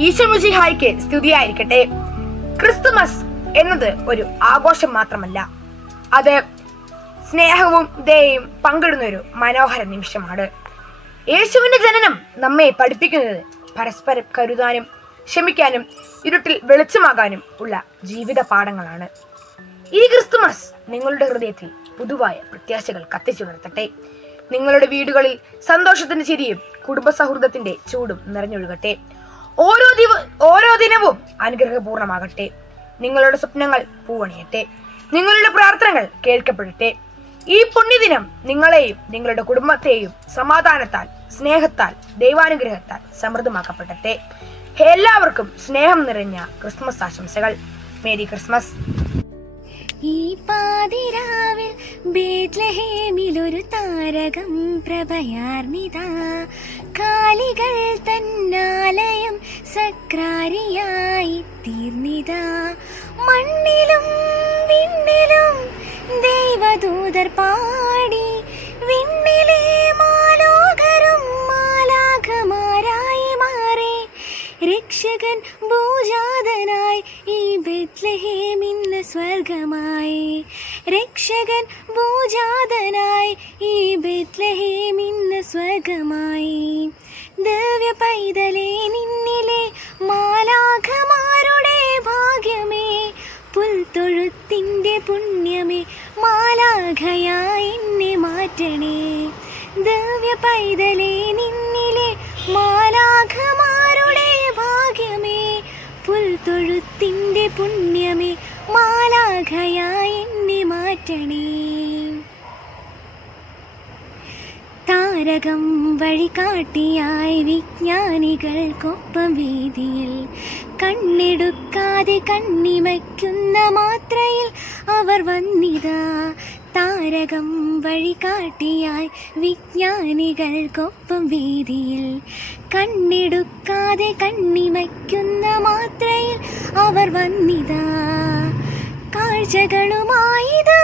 ഈശോ മിശിഹായ്ക്ക് സ്തുതിയായിരിക്കട്ടെ. ക്രിസ്തുമസ് എന്നത് ഒരു ആഘോഷം മാത്രമല്ല, അത് സ്നേഹവും ദയയും പങ്കിടുന്ന ഒരു മനോഹര നിമിഷമാണ്. യേശുവിന്റെ ജനനം നമ്മെ പഠിപ്പിക്കുന്നത് പരസ്പരം കരുതാനും ക്ഷമിക്കാനും ഇരുട്ടിൽ വെളിച്ചമാകാനും ഉള്ള ജീവിത പാഠങ്ങളാണ്. ഈ ക്രിസ്തുമസ് നിങ്ങളുടെ ഹൃദയത്തിൽ പുതുവായ പ്രത്യാശകൾ കത്തിച്ചുണർത്തട്ടെ. നിങ്ങളുടെ വീടുകളിൽ സന്തോഷത്തിന്റെ ചിരിയും കുടുംബ സൗഹൃദത്തിന്റെ ചൂടും നിറഞ്ഞൊഴുകട്ടെ. ഓരോ ദിനവും അനുഗ്രഹപൂർണമാകട്ടെ. നിങ്ങളുടെ സ്വപ്നങ്ങൾ പൂവണിയട്ടെ. നിങ്ങളുടെ പ്രാർത്ഥനകൾ കേൾക്കപ്പെടട്ടെ. ഈ പുണ്യദിനം നിങ്ങളെയും നിങ്ങളുടെ കുടുംബത്തെയും സമാധാനത്താൽ, സ്നേഹത്താൽ, ദൈവാനുഗ്രഹത്താൽ സമൃദ്ധമാക്കപ്പെടട്ടെ. എല്ലാവർക്കും സ്നേഹം നിറഞ്ഞ ക്രിസ്മസ് ആശംസകൾ. Merry Christmas. ഈ പാതിരാവിൽ ബേത്ലഹേമിലൊരു താരകം പ്രഭയാർന്നിതാ. കാലികൾ തന്നാലയം സക്രാരിയായി തീർന്നിതാ. മണ്ണിലും വിണ്ണിലും ദൈവദൂതർ പാടി, വിണ്ണിലെ മാലോകരും മാലാഖമാരായി മാറി. രക്ഷകൻ ഭൂജാതനായി ഈ ബേത്ലഹേം ഇന്ന് സ്വർഗമായി. രക്ഷകൻ ഭൂജാതനായി ഈ ബേത്ലഹേം ഇന്ന് സ്വർഗമായി. ദിവ്യ പൈതലേ, നിന്നിലെ മാലാഖമാരുടെ ഭാഗ്യമേ, പുൽത്തൊഴുത്തിന്റെ പുണ്യമേ, മാലാഖയായി എന്നെ മാറ്റണേ. ദിവ്യ പൈതലേ, നിന്നിലെ മാലാഖമാരുടെ ഭാഗ്യമേ, പുൽത്തൊഴുത്തിന്റെ പുണ്യമേ, മാലാഖയായി എന്നെ മാറ്റണേ. താരകം വഴികാട്ടിയായി വിജ്ഞാനികൾക്കൊപ്പം വീതിയിൽ, കണ്ണെടുക്കാതെ കണ്ണിമയ്ക്കുന്ന മാത്രയിൽ അവർ വന്നിതാ. താരകം വഴികാട്ടിയായി വിജ്ഞാനികൾക്കൊപ്പം വീതിയിൽ, കണ്ണെടുക്കാതെ കണ്ണിമയ്ക്കുന്ന മാത്രയിൽ അവർ വന്നിതാ. കാഴ്ചകളുമായിതാ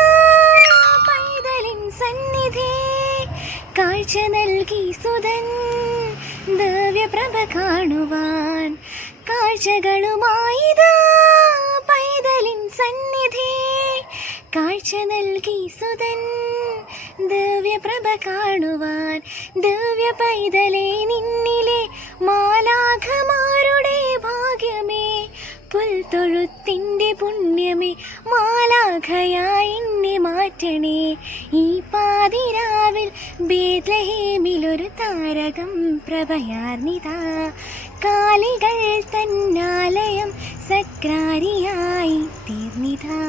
പൈതലിൻ സന്നിധി, കാഴ്ച നൽകി സുതൻ ദിവ്യപ്രഭ കാണുവാൻ. കാഴ്ചകളുമായിതാ പൈതലിൻ സന്നിധി, കാഴ്ച നൽകി സുതൻ ദിവ്യപ്രഭ കാണുവാൻ. ദിവ്യ പൈതലേ, നിന്നിലെ മാലാഖമാരുടെ ഭാഗ്യമേ, പുൽത്തൊഴുത്തിന്റെ പുണ്യമേ, മാലാഖയായി എന്നെ മാറ്റണേ. ഈ പാതിരാവിൽ ബേത്ലഹേമിലൊരു താരകം പ്രഭയാർന്നിതാ. കാലികൾ തന്നാലയം സക്രാരിയായി തീർന്നിതാ.